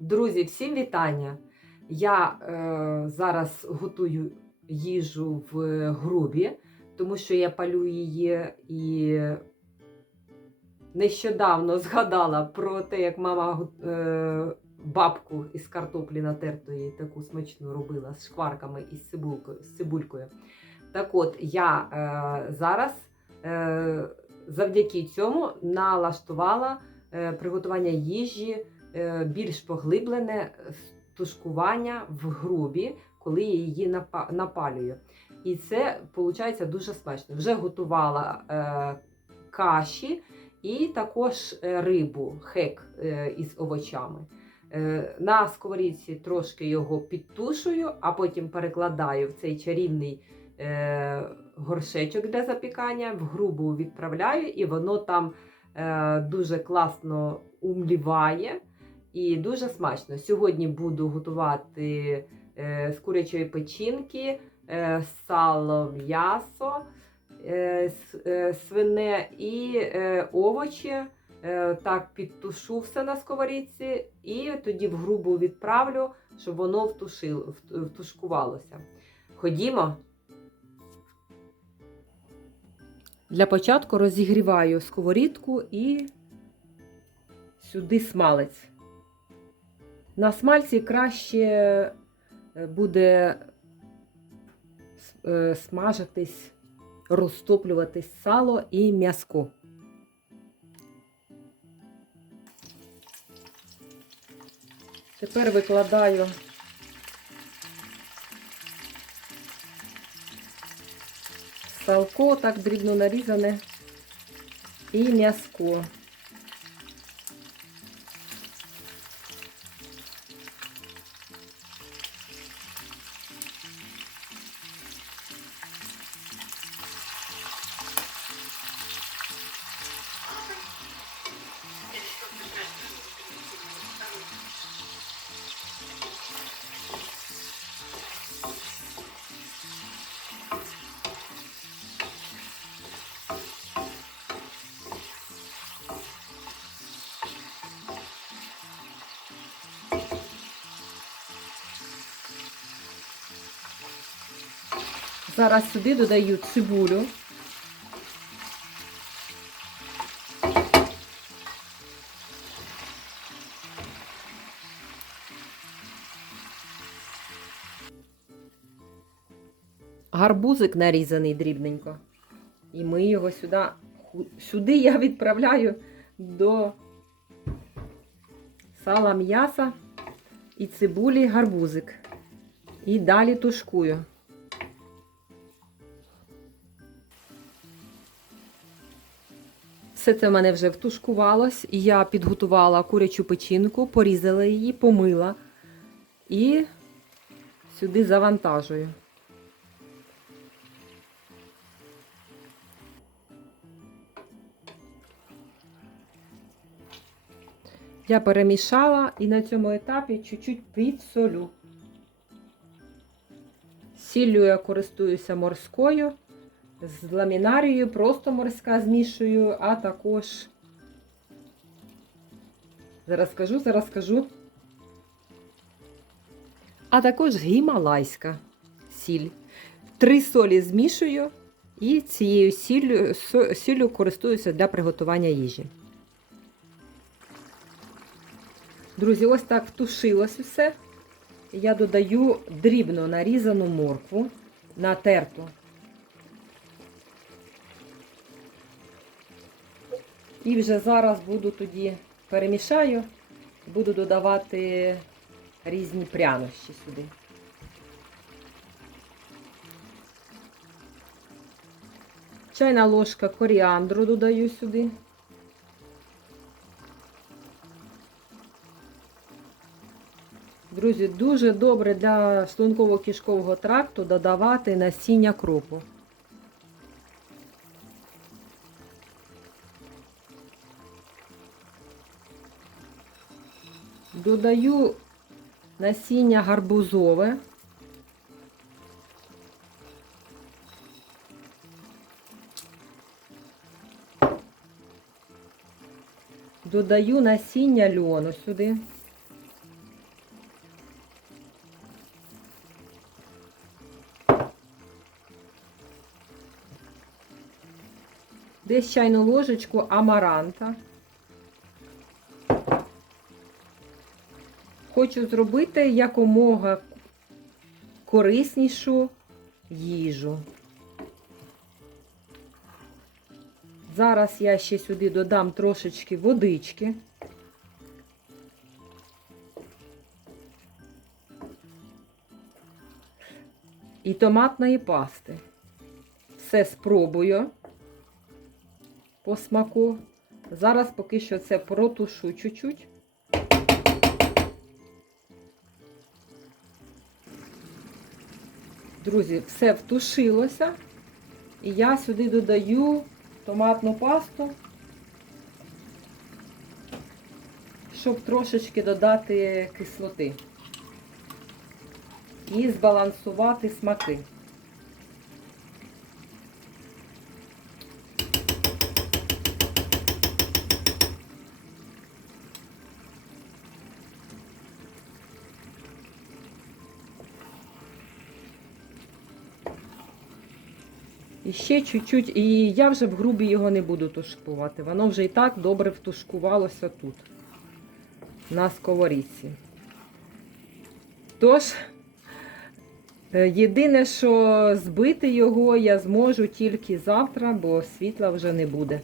Друзі, всім вітання! Я е, зараз готую їжу в грубі, тому що я палю її і нещодавно згадала про те, як мама е, бабку із картоплі натертої таку смачну робила з шкварками і з цибулькою. З цибулькою. Так от, я е, зараз е, завдяки цьому налаштувала е, приготування їжі більш поглиблене тушкування в грубі, коли я її напалюю. І це виходить дуже смачно. Вже готувала е, каші і також е, рибу, хек е, із овочами. Е, на сковорідці трошки його підтушую, а потім перекладаю в цей чарівний е, горшечок для запікання, в грубу відправляю, і воно там е, дуже класно умліває і дуже смачно. Сьогодні буду готувати е, з курячої печінки, е, сало, м'ясо, е, свине і овочі. Так підтушу все на сковорідці і тоді в грубу відправлю, щоб воно втушило, втушкувалося. Ходімо. Для початку розігріваю сковорідку і сюди смалець. На смальці краще е, буде е, смажитись, розтоплюватись сало і м'язко. Тепер викладаю салко, так дрібно нарізане, і м'язко. Зараз сюди додаю цибулю. Гарбузик нарізаний дрібненько. І ми його сюди, сюди я відправляю до сала м'яса і цибулі гарбузик. І далі тушкую. Все це в мене вже втушкувалось. І я підготувала курячу печінку, порізала її, помила і сюди завантажую. Я перемішала і на цьому етапі чуть-чуть підсолю. Сіллю я користуюся морською, з ламінарією просто морська змішую, а також. Зараз скажу, зараз скажу. А також гімалайська сіль. Три солі змішую і цією сіллю, сіллю користуюся для приготування їжі. Друзі, ось так втушилось все. Я додаю дрібно нарізану моркву, натерту. І вже зараз буду тоді перемішаю, буду додавати різні прянощі сюди. Чайна ложка коріандру додаю сюди. Друзі, дуже добре для шлунково-кишкового тракту додавати насіння кропу. додаю насіння гарбузове. Додаю насіння льону сюди. Десь чайну ложечку амаранта. Хочу зробити якомога кориснішу їжу. Зараз я ще сюди додам трошечки водички. І томатної пасти. Все спробую по смаку. Зараз поки що це протушу чуть-чуть. Друзі, все втушилося. І я сюди додаю томатну пасту, щоб трошечки додати кислоти і збалансувати смаки. І ще чуть-чуть, і я вже в грубі його не буду тушкувати. Воно вже і так добре втушкувалося тут, на сковорідці. Тож, е, єдине, що збити його я зможу тільки завтра, бо світла вже не буде.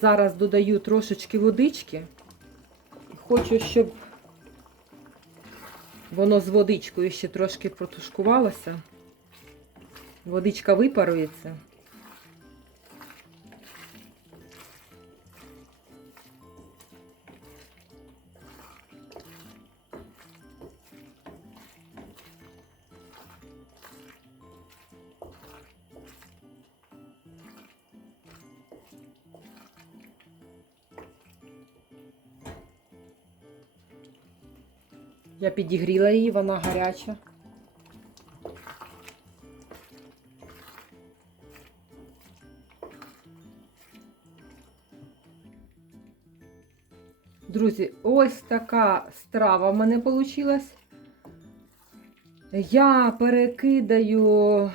Зараз додаю трошечки водички. Хочу, щоб воно з водичкою ще трошки протушкувалося. Водичка випарується. Я підігріла її, вона гаряча. Друзі, ось така страва в мене вийшла. Я перекидаю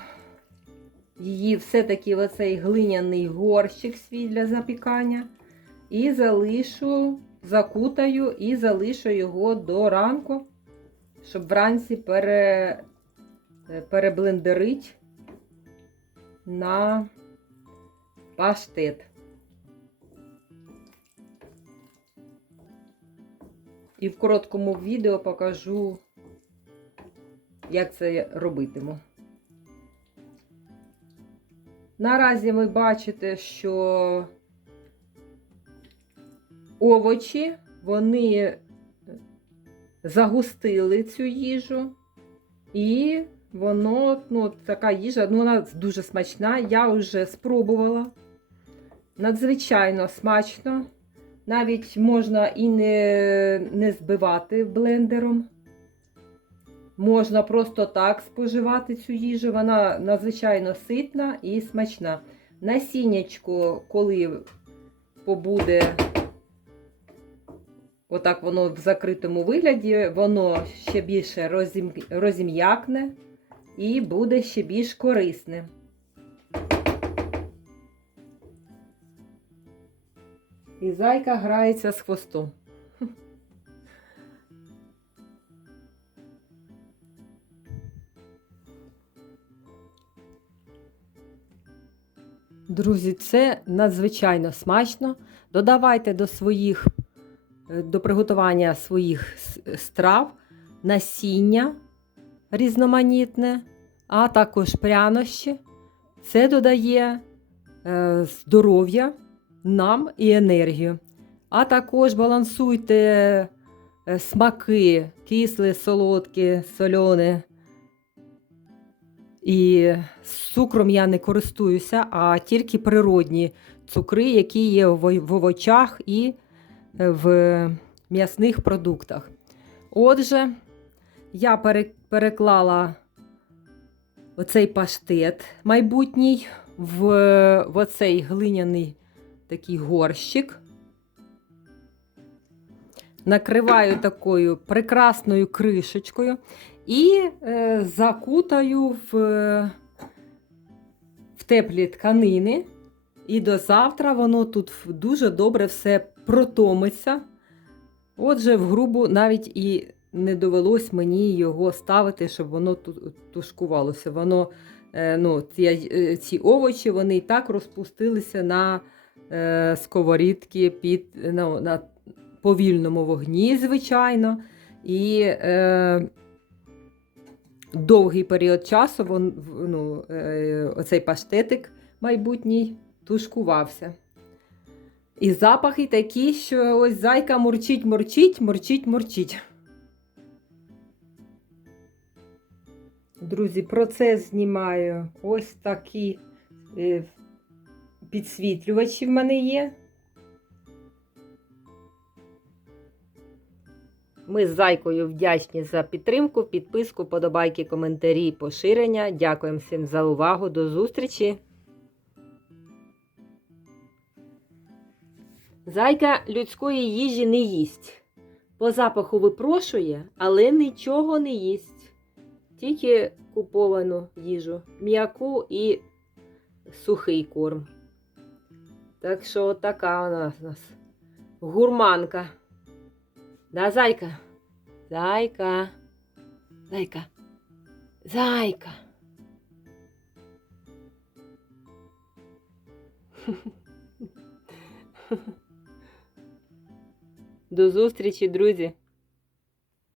її все-таки в оцей глиняний горщик свій для запікання. І залишу, закутаю і залишу його до ранку, щоб вранці пере, переблендерить на паштет. І в короткому відео покажу, як це робитиму. Наразі ви бачите, що овочі, вони загустили цю їжу, і воно, ну, така їжа, ну, вона дуже смачна. Я вже спробувала. Надзвичайно смачно. Навіть можна і не, не збивати блендером. Можна просто так споживати цю їжу. Вона надзвичайно ситна і смачна. Насіннячко, коли побуде отак воно в закритому вигляді, воно ще більше розім... розім'якне і буде ще більш корисне. І зайка грається з хвостом. Друзі, це надзвичайно смачно. Додавайте до своїх, до приготування своїх страв насіння різноманітне, а також прянощі. Це додає е, здоров'я нам і енергію. А також балансуйте е, смаки, кисле, солодке, солене. І з цукром я не користуюся, а тільки природні цукри, які є в овочах і в м'ясних продуктах. Отже, я переклала оцей паштет майбутній в, в оцей глиняний такий горщик. накриваю такою прекрасною кришечкою і е, закутаю в, в теплі тканини. І до завтра воно тут дуже добре все протомиться. Отже, в грубу навіть і не довелось мені його ставити, щоб воно тушкувалося. Воно, е, ну, ці, е, ці овочі вони і так розпустилися на е, сковорідки під, ну, на повільному вогні, звичайно. І е, довгий період часу вон, ну, е, оцей паштетик майбутній тушкувався. І запахи такі, що ось зайка мурчить, мурчить, мурчить, мурчить. Друзі, процес знімаю. Ось такі е, підсвітлювачі в мене є. Ми з зайкою вдячні за підтримку, підписку, подобайки, коментарі, поширення. Дякуємо всім за увагу. До зустрічі! Зайка людської їжі не їсть. По запаху випрошує, але нічого не їсть. Тільки куповану їжу, м'яку і сухий корм. Так що така нас, у нас гурманка. Да, зайка? Зайка. Зайка. Зайка. До зустрічі, друзі!